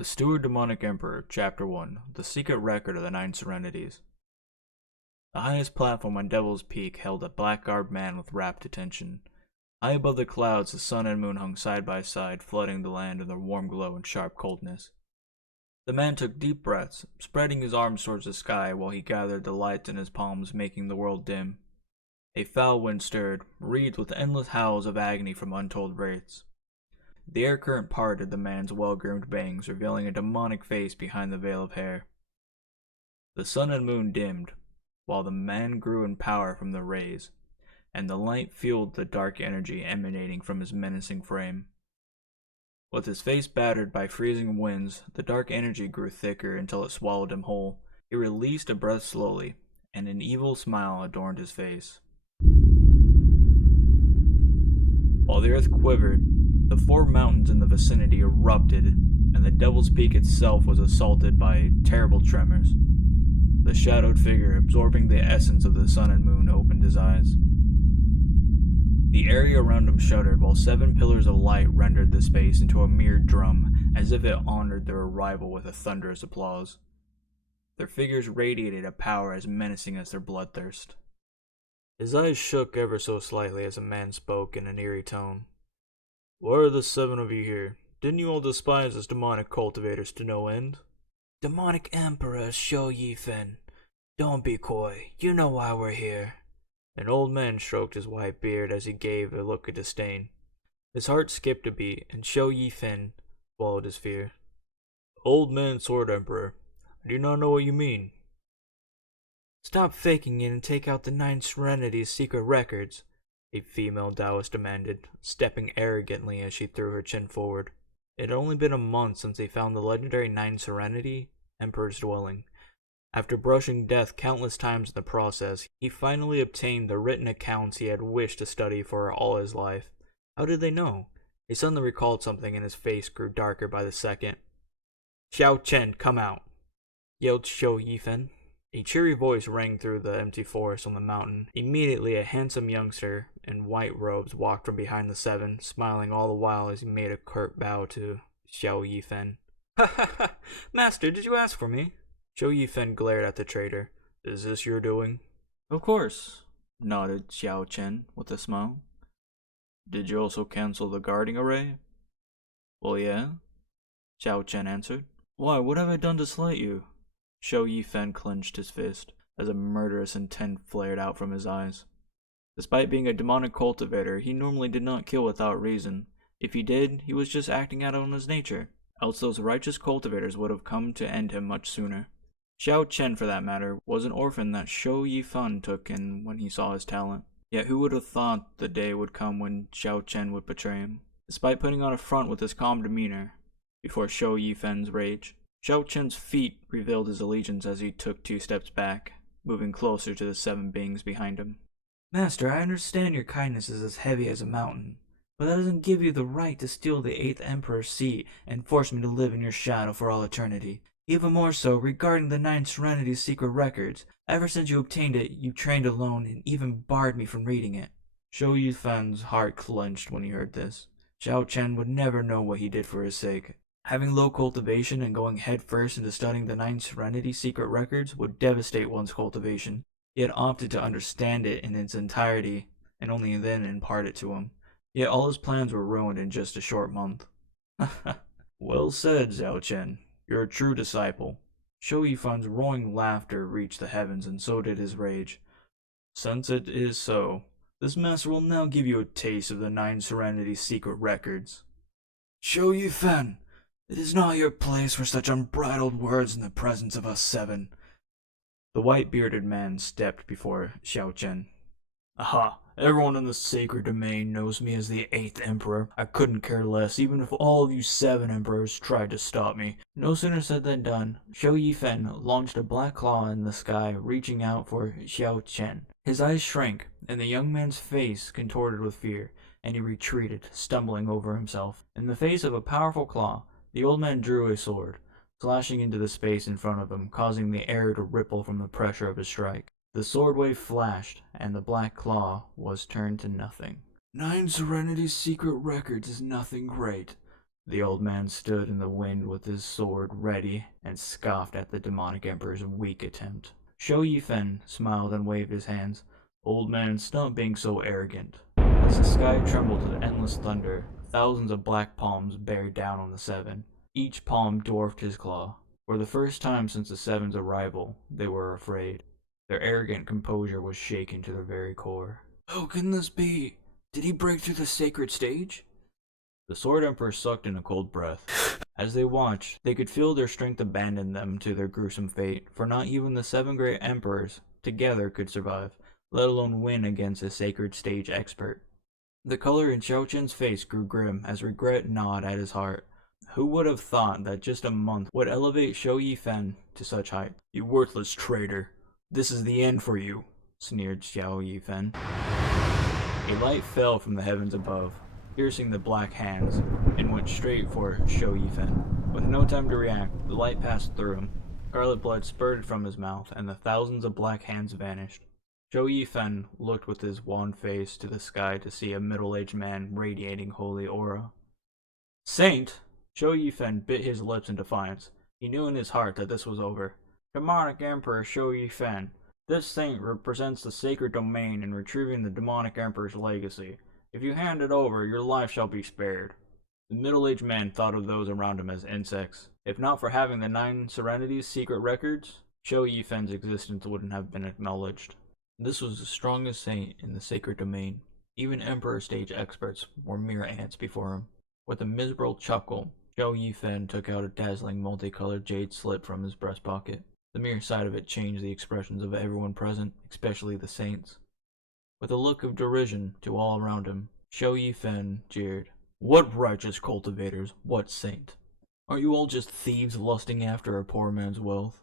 The Steward Demonic Emperor, Chapter 1, The Secret Record of the Nine Serenities. The highest platform on Devil's Peak held a black-garbed man with rapt attention. High above the clouds, the sun and moon hung side by side, flooding the land in their warm glow and sharp coldness. The man took deep breaths, spreading his arms towards the sky while he gathered the lights in his palms, making the world dim. A foul wind stirred, wreathed with endless howls of agony from untold wraiths. The air current parted the man's well-groomed bangs, revealing a demonic face behind the veil of hair. The sun and moon dimmed, while the man grew in power from the rays, and the light fueled the dark energy emanating from his menacing frame. With his face battered by freezing winds, the dark energy grew thicker until it swallowed him whole. He released a breath slowly, and an evil smile adorned his face. While the earth quivered, the four mountains in the vicinity erupted, and the Devil's Peak itself was assaulted by terrible tremors. The shadowed figure, absorbing the essence of the sun and moon, opened his eyes. The area around him shuddered, while 7 pillars of light rendered the space into a mere drum, as if it honored their arrival with a thunderous applause. Their figures radiated a power as menacing as their bloodthirst. His eyes shook ever so slightly as a man spoke in an eerie tone. "Why are the 7 of you here? Didn't you all despise us demonic cultivators to no end?" Demonic Emperor Show Yi Fen. Don't be coy, you know why we're here. An old man stroked his white beard as he gave a look of disdain. His heart skipped a beat, and Show Yi Fen swallowed his fear. "Old man Sword Emperor, I do not know what you mean." Stop faking it and take out the 9 Serenities Secret Records, a female Taoist demanded, stepping arrogantly as she threw her chin forward. It had only been a month since they found the legendary 9 Serenity Emperor's dwelling. After brushing death countless times in the process, he finally obtained the written accounts he had wished to study for all his life. How did they know? He suddenly recalled something, and his face grew darker by the second. "Xiao Chen, come out!" yelled Show Yifen. A cheery voice rang through the empty forest on the mountain. Immediately, a handsome youngster in white robes walked from behind the 7, smiling all the while as he made a curt bow to Xiao Yifen. "Ha ha ha! Master, did you ask for me?" Xiao Yifen glared at the traitor. "Is this your doing?" "Of course," nodded Xiao Chen with a smile. "Did you also cancel the guarding array?" "Well, yeah," Xiao Chen answered. "Why, what have I done to slight you?" Show Yifen clenched his fist as a murderous intent flared out from his eyes. Despite being a demonic cultivator, he normally did not kill without reason. If he did, he was just acting out on his nature, else those righteous cultivators would have come to end him much sooner. Xiao Chen, for that matter, was an orphan that Show Yifan took in when he saw his talent. Yet who would have thought the day would come when Xiao Chen would betray him? Despite putting on a front with his calm demeanor before Show Yifen's rage, Xiao Chen's feet revealed his allegiance as he took 2 steps back, moving closer to the 7 beings behind him. "Master, I understand your kindness is as heavy as a mountain, but that doesn't give you the right to steal the 8th Emperor's seat and force me to live in your shadow for all eternity. Even more so regarding the 9 Serenities Secret Records. Ever since you obtained it, you trained alone and even barred me from reading it." Show Yifan's heart clenched when he heard this. Xiao Chen would never know what he did for his sake. Having low cultivation and going headfirst into studying the 9 Serenity Secret Records would devastate one's cultivation. He had opted to understand it in its entirety, and only then impart it to him. Yet all his plans were ruined in just a short month. "Well said, Xiao Chen. You're a true disciple." Show Yifan's roaring laughter reached the heavens, and so did his rage. "Since it is so, this master will now give you a taste of the 9 Serenity Secret Records." "Show Yifan! It is not your place for such unbridled words in the presence of us 7. The white-bearded man stepped before Xiao Chen. "Aha! Everyone in the sacred domain knows me as the 8th Emperor. I couldn't care less, even if all of you 7 Emperors tried to stop me." No sooner said than done. Show Yifen launched a black claw in the sky, reaching out for Xiao Chen. His eyes shrank, and the young man's face contorted with fear, and he retreated, stumbling over himself. In the face of a powerful claw, the old man drew a sword, slashing into the space in front of him, causing the air to ripple from the pressure of his strike. The sword wave flashed, and the black claw was turned to nothing. 9 Serenities Secret Records is nothing great. The old man stood in the wind with his sword ready and scoffed at the demonic emperor's weak attempt. Shou Yifen smiled and waved his hands. Old man, stop being so arrogant. As the sky trembled with endless thunder, thousands of black palms bared down on the seven. Each palm dwarfed his claw. For the first time since the seven's arrival, they were afraid. Their arrogant composure was shaken to their very core. How can this be? Did he break through the sacred stage? The Sword Emperor sucked in a cold breath. As they watched, they could feel their strength abandon them to their gruesome fate, for not even the 7 great emperors together could survive, let alone win against a sacred stage expert. The color in Xiao Chen's face grew grim as regret gnawed at his heart. Who would have thought that just a month would elevate Shou Yifen to such height? You worthless traitor. This is the end for you, sneered Xiao Yifen. A light fell from the heavens above, piercing the black hands, and went straight for Shou Yifen. With no time to react, the light passed through him. Scarlet blood spurted from his mouth, and the thousands of black hands vanished. Shou Yifen looked with his wan face to the sky to see a middle-aged man radiating holy aura. Saint! Shou Yifen bit his lips in defiance. He knew in his heart that this was over. Demonic Emperor Shou Yifen. This saint represents the sacred domain in retrieving the Demonic Emperor's legacy. If you hand it over, your life shall be spared. The middle-aged man thought of those around him as insects. If not for having the 9 Serenities Secret Records, Shou Yifen's existence wouldn't have been acknowledged. This was the strongest saint in the sacred domain. Even Emperor stage experts were mere ants before him. With a miserable chuckle, Shou Yifen took out a dazzling multicolored jade slip from his breast pocket. The mere sight of it changed the expressions of everyone present, especially the saints. With a look of derision to all around him, Shou Yifen jeered. What righteous cultivators, what saint? Are you all just thieves lusting after a poor man's wealth?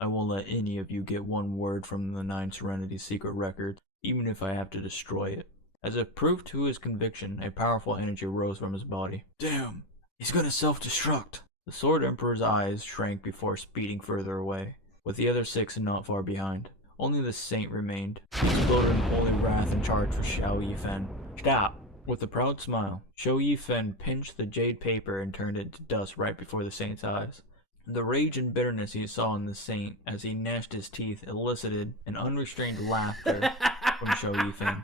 I won't let any of you get one word from the 9 Serenities Secret Record, even if I have to destroy it. As a proof to his conviction, a powerful energy rose from his body. Damn, he's gonna self-destruct. The Sword Emperor's eyes shrank before speeding further away, with the other 6 not far behind. Only the saint remained. He exploded in holy wrath and charged for Shou Yifen. Stop! With a proud smile, Shou Yifen pinched the jade paper and turned it to dust right before the saint's eyes. The rage and bitterness he saw in the saint as he gnashed his teeth elicited an unrestrained laughter from Shou Yifen.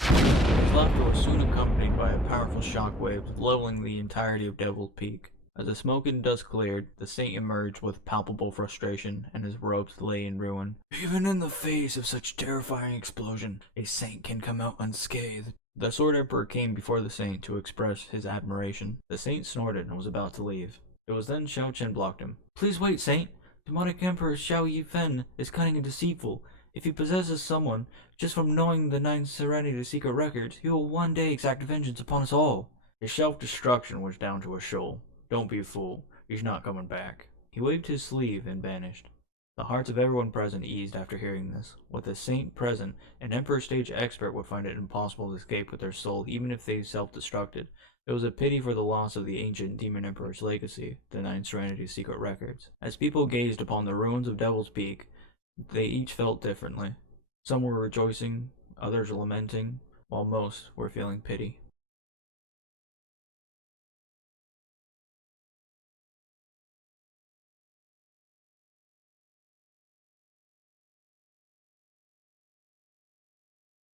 His laughter was soon accompanied by a powerful shockwave leveling the entirety of Devil's Peak. As the smoke and dust cleared, the saint emerged with palpable frustration, and his robes lay in ruin. Even in the face of such terrifying explosion, a saint can come out unscathed. The Sword Emperor came before the saint to express his admiration. The saint snorted and was about to leave. It was then Xiao Chen blocked him. Please wait, saint. Demonic Emperor Shou Yifen is cunning and deceitful. If he possesses someone, just from knowing the 9 Serenities Secret Records, he will one day exact vengeance upon us all. His self-destruction was down to a shoal. Don't be a fool. He's not coming back. He waved his sleeve and vanished. The hearts of everyone present eased after hearing this. With a saint present, an Emperor stage expert would find it impossible to escape with their soul even if they self-destructed. It was a pity for the loss of the ancient Demon Emperor's legacy, the 9 Serenities Secret Records. As people gazed upon the ruins of Devil's Peak, they each felt differently. Some were rejoicing, others lamenting, while most were feeling pity.